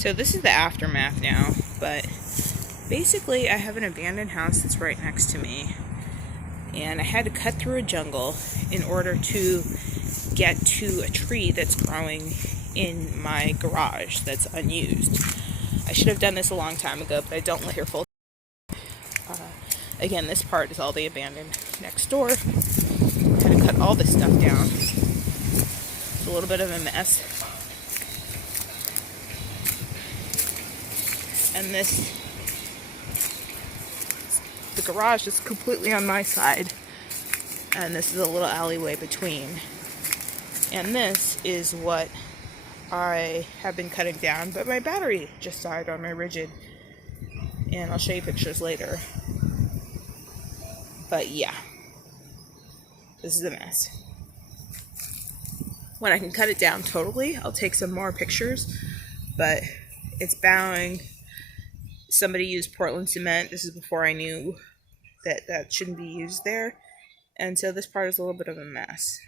So this is the aftermath now, but basically I have an abandoned house that's right next to me, and I had to cut through a jungle in order to get to a tree that's growing in my garage that's unused. I should have done this a long time ago, but I don't live here full time. Again, this part is all the abandoned next door. I had to cut all this stuff down. It's a little bit of a mess. And the garage is completely on my side, and this is a little alleyway between. And this is what I have been cutting down, but my battery just died on my Ridgid, and I'll show you pictures later. But yeah, this is a mess. When I can cut it down totally, I'll take some more pictures, but it's bowing. Somebody used Portland cement. This is before I knew that shouldn't be used there. And so this part is a little bit of a mess.